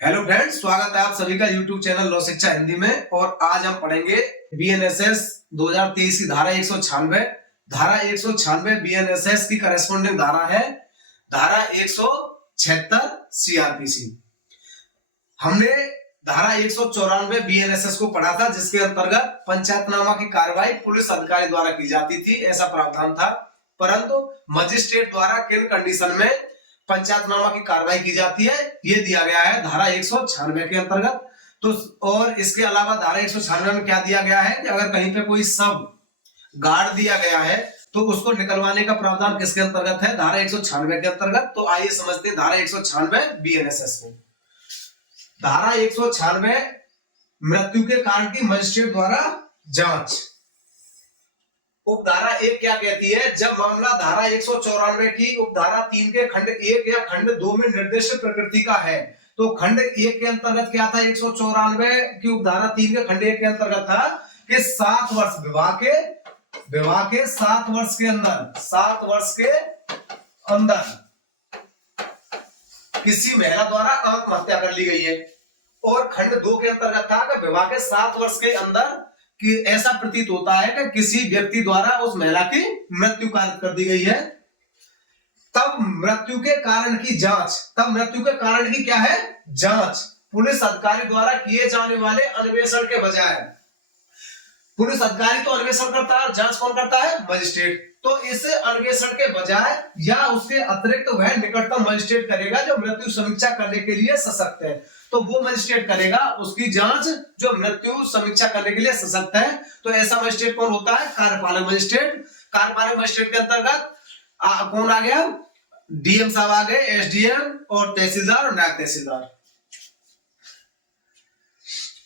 Hello friends, स्वागत है आप सभी का यूट्यूब चैनल लो शिक्षा हिंदी में। और आज हम पढ़ेंगे बीएनएसएस 2023 की धारा 196। धारा 196 बीएनएसएस की करस्पॉन्डिंग धारा है धारा 176 सीआरपीसी। हमने धारा 194 बीएनएसएस को पढ़ा था, जिसके अंतर्गत पंचायतनामा की कार्रवाई पुलिस अधिकारी द्वारा की जाती थी, ऐसा प्रावधान था। परंतु मजिस्ट्रेट द्वारा किन कंडीशन में पंचायतनामा की कार्रवाई की जाती है, ये दिया गया है धारा 196 के अंतर्गत। तो और इसके अलावा धारा 196 में क्या दिया गया है कि अगर कहीं पे कोई शव गाड़ दिया गया है तो उसको निकलवाने का प्रावधान किसके अंतर्गत है, धारा 196 के अंतर्गत। तो आइए समझते हैं धारा 196 बीएनएसएस को। धारा 196 मृत्यु के कारण की मजिस्ट्रेट द्वारा जांच। उपधारा 1 क्या कहती है, जब मामला धारा 194 की उपधारा 3 के खंड 1 या खंड 2 में निर्दिष्ट प्रकृति का है। तो खंड 1 के अंतर्गत क्या था, 194 की उपधारा 3 के खंड 1 के अंतर्गत था कि 7 वर्ष विवाह के 7 वर्ष के अंदर किसी महिला द्वारा आत्महत्या कर ली गई है। और खंड 2 के अंतर्गत था कि विवाह के 7 वर्ष के अंदर कि ऐसा प्रतीत होता है कि किसी व्यक्ति द्वारा उस महिला की मृत्यु कारित कर दी गई है। तब मृत्यु के कारण की क्या है, जांच। पुलिस अधिकारी द्वारा किए जाने वाले अन्वेषण के बजाय, पुलिस अधिकारी तो अन्वेषण करता है, जांच कौन करता है, मजिस्ट्रेट। तो इस अन्वेषण के बजाय या उसके अतिरिक्त वह निकटतम मजिस्ट्रेट करेगा जो मृत्यु समीक्षा करने के लिए सशक्त है। तो वो मजिस्ट्रेट करेगा उसकी जांच जो मृत्यु समीक्षा करने के लिए सशक्त है। तो ऐसा मजिस्ट्रेट कौन होता है, कार्यपालक मजिस्ट्रेट। कार्यपालक मजिस्ट्रेट के अंतर्गत कौन आ गया, डीएम साहब आ गए, एसडीएम और तहसीलदार और नायब तहसीलदार।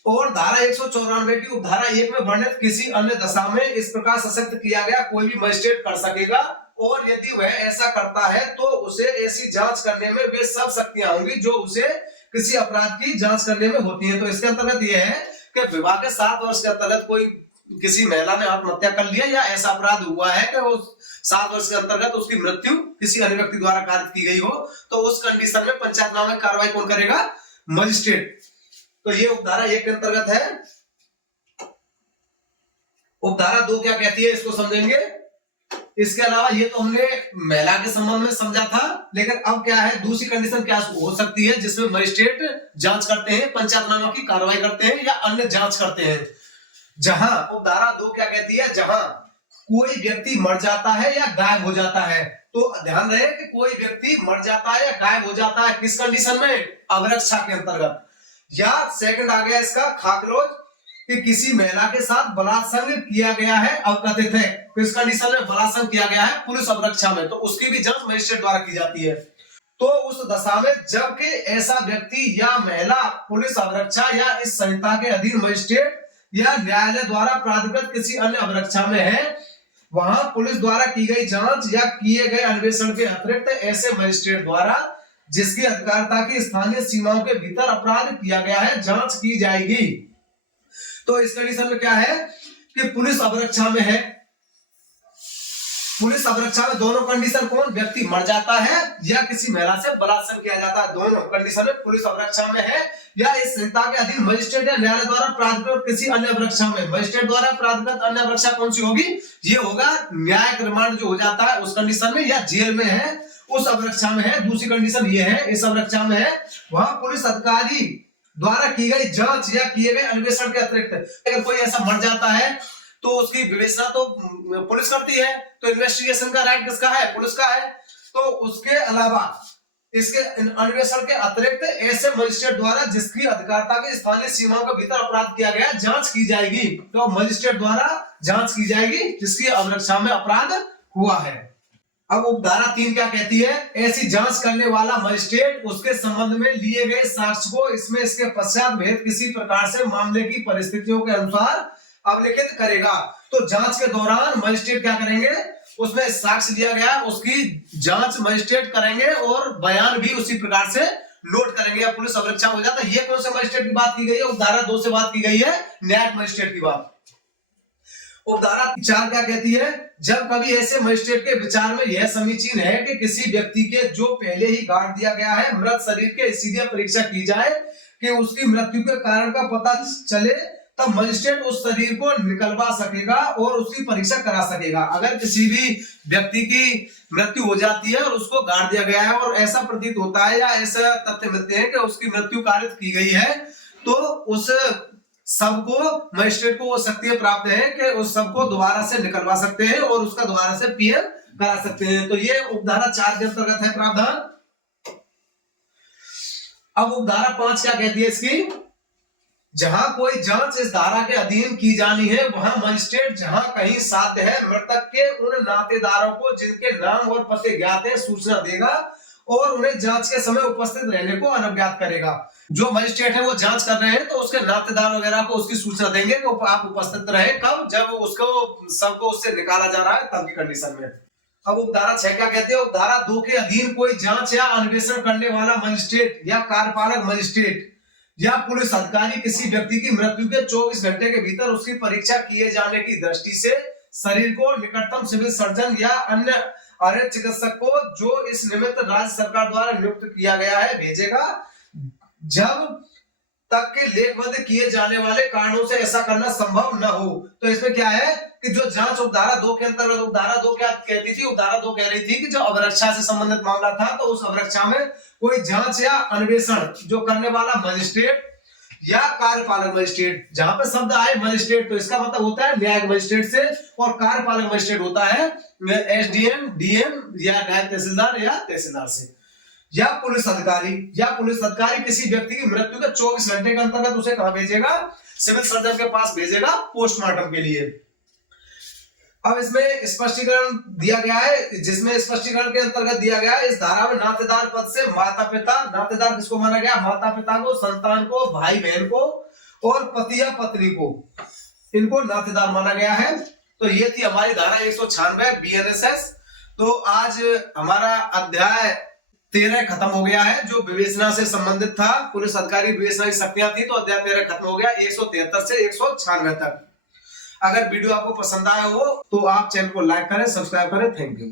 और धारा 194 की उपधारा 1 में वर्णित किसी अन्य दशा में इस प्रकार सशक्त किया गया कोई भी मजिस्ट्रेट कर सकेगा, और यदि वह ऐसा करता है तो उसे ऐसी जांच करने में वे सब शक्तियां होंगी जो उसे किसी अपराध की जांच करने में होती है। तो इसके अंतर्गत यह है कि विवाह के 7 वर्ष के अंतर्गत कोई किसी महिला ने आत्महत्या कर लिया या ऐसा अपराध हुआ है कि वो 7 वर्ष के अंतर्गत उसकी मृत्यु किसी अन्य व्यक्ति द्वारा कारित की गई हो, तो उस कंडीशन में पंचायतनामा की कार्रवाई कौन करेगा, मजिस्ट्रेट। तो ये उपधारा 1 के अंतर्गत है। उपधारा 2 क्या कहती है, इसको समझेंगे। इसके अलावा ये तो हमने महिला के संबंध में समझा था, लेकिन अब क्या है, दूसरी कंडीशन क्या हो सकती है जिसमें मजिस्ट्रेट जांच करते हैं, पंचायतनामा की कार्रवाई करते हैं या अन्य जांच करते हैं। जहां उपधारा 2 क्या कहती है, जहां कोई व्यक्ति मर जाता है या गायब हो जाता है। तो ध्यान रहे कि कोई व्यक्ति मर जाता है या गायब हो जाता है किस कंडीशन में, अवरक्षा के अंतर्गत। या सेकंड आ गया इसका खाकलोज कि किसी महिला के साथ बलात्संग किया गया है, अवकथित है, किस कंडीशन में बलात्संग किया गया है, पुलिस अवरक्षा में। तो उसकी भी जांच मजिस्ट्रेट द्वारा की जाती है। तो उस दशा में जबकि ऐसा व्यक्ति या महिला पुलिस अवरक्षा या इस संहिता के अधीन मजिस्ट्रेट या न्यायालय द्वारा प्राधिकृत किसी अन्य अवरक्षा में है, वहां पुलिस द्वारा की गई जांच या किए गए अन्वेषण के अतिरिक्त ऐसे मजिस्ट्रेट द्वारा जिसकी अधिकारिता की स्थानीय सीमाओं के भीतर अपराध किया गया है, जांच की जाएगी। तो इस कंडीशन में क्या है कि पुलिस अवरक्षा में है। पुलिस अवरक्षा में दोनों कंडीशन कौन, व्यक्ति मर जाता है या किसी महिला से बलात्संग किया जाता है, दोनों कंडीशन में पुलिस अवरक्षा में है। या इस संहिता के अधीन मजिस्ट्रेट या न्यायालय द्वारा प्राधिकृत किसी अन्य अवरक्षा में। मजिस्ट्रेट द्वारा प्राधिकृत अन्य अवरक्षा कौन सी होगी, ये होगा न्यायिक रिमांड जो हो जाता है उस कंडीशन में, या जेल में है उस अवरक्षा में है। दूसरी कंडीशन ये है, इस अवरक्षा में है, वहां पुलिस अधिकारी द्वारा की गई जांच या किए गए अन्वेषण के अतिरिक्त अगर कोई ऐसा मर जाता है तो उसकी विवेचना तो पुलिस करती है। तो इन्वेस्टिगेशन का राइट किसका है, पुलिस का है। तो उसके अलावा इसके अन्वेषण के अतिरिक्त ऐसे मजिस्ट्रेट द्वारा जिसकी अधिकारिता की स्थानीय सीमाओं के भीतर अपराध किया गया जांच की जाएगी। तो मजिस्ट्रेट द्वारा जांच की जाएगी जिसकी अवरक्षा में अपराध हुआ है। अब उपधारा 3 क्या कहती है, ऐसी जांच करने वाला मजिस्ट्रेट उसके संबंध में लिए गए साक्ष्य को इसमें इसके पश्चात भेद किसी प्रकार से मामले की परिस्थितियों के अनुसार अभिलिखित करेगा। तो जांच के दौरान मजिस्ट्रेट क्या करेंगे, उसमें साक्ष्य दिया गया उसकी जांच मजिस्ट्रेट करेंगे और बयान भी उसी प्रकार से नोट करेंगे या पुलिस अवरक्षा हो जाता है। ये कौन से मजिस्ट्रेट की बात की गई है, उपधारा 2 से बात की गई है, न्यायिक मजिस्ट्रेट की बात। उपधारा 4 क्या कहती है? जब कभी ऐसे मजिस्ट्रेट के विचार में यह समीचीन है कि किसी व्यक्ति के जो पहले ही गाड़ दिया गया है मृत शरीर के सीधे परीक्षा की जाए कि उसकी मृत्यु के कारण का पता चले, तब मजिस्ट्रेट उस शरीर को निकलवा सकेगा और उसकी परीक्षा करा सकेगा। अगर किसी भी व्यक्ति की मृत्यु हो जाती है और उसको गाड़ दिया गया है और ऐसा प्रतीत होता है या ऐसा तथ्य मिलते हैं कि उसकी मृत्यु कारित की गई है, तो उस सबको मजिस्ट्रेट को वो शक्ति प्राप्त है कि उस सबको दोबारा से निकलवा सकते हैं और उसका दोबारा से पीएम करा सकते हैं। तो ये उपधारा 4 के अंतर्गत है प्रावधान। अब उपधारा 5 क्या कहती है इसकी? जहां कोई जांच इस धारा के अधीन की जानी है वहां मजिस्ट्रेट जहां कहीं साध्य है मृतक के उन नातेदारों को जिनके नाम और पते ज्ञात है सूचना देगा और उन्हें जांच के समय उपस्थित रहने को अनवज्ञात करेगा। जो मजिस्ट्रेट है वो जांच कर रहे हैं तो उसके नातेदार वगैरह को उसकी सूचना देंगे कि आप उपस्थित रहे। कब? जब उसको सबको उससे निकाला जा रहा है तब की कंडीशन में। अब उपधारा 6 क्या कहते हैं? उपधारा 2 के अधीन कोई जांच या अन्वेषण करने वाला मजिस्ट्रेट या कार्यपालक मजिस्ट्रेट या पुलिस अधिकारी किसी व्यक्ति की मृत्यु के 24 घंटे के भीतर उसकी परीक्षा किए जाने की दृष्टि से शरीर को निकटतम सिविल सर्जन या अन्य अर्ह चिकित्सक को जो इस निमित्त राज्य सरकार द्वारा नियुक्त किया गया है भेजेगा, जब तक के लेखबद्ध किए जाने वाले कारणों से ऐसा करना संभव न हो। तो इसमें क्या है कि जो जांच उपधारा 2 के अंतर्गत, उपधारा 2 क्या कहती थी? उपधारा 2 कह रही थी कि जो अवरक्षा से संबंधित मामला था तो उस अवरक्षा में कोई जांच या अन्वेषण जो करने वाला मजिस्ट्रेट या कार्यपालक मजिस्ट्रेट, जहां पे शब्द आए मजिस्ट्रेट तो इसका मतलब होता है न्यायिक मजिस्ट्रेट से, और कार्यपालक मजिस्ट्रेट होता है एसडीएम, डीएम या नायब तहसीलदार या तहसीलदार से, या पुलिस अधिकारी किसी व्यक्ति की मृत्यु के 24 घंटे के अंतर्गत उसे कहां भेजेगा? सिविल सर्जन के पास भेजेगा पोस्टमार्टम के लिए। अब इसमें स्पष्टीकरण दिया गया है, जिसमें स्पष्टीकरण के अंतर्गत दिया गया है इस धारा में नातेदार पद से माता पिता, नातेदार किसको माना गया? माता पिता को, संतान को, भाई बहन को और पति या पत्नी को, इनको नातेदार माना गया है। तो ये थी हमारी धारा 196 बीएनएसएस। तो आज हमारा अध्याय 13 खत्म हो गया है जो विवेचना से संबंधित था। पुलिस अधिकारी विवेचना की शक्तियां थी तो अध्याय 13 खत्म हो गया 173 से 196 तक। अगर वीडियो आपको पसंद आया हो तो आप चैनल को लाइक करें, सब्सक्राइब करें। Thank you.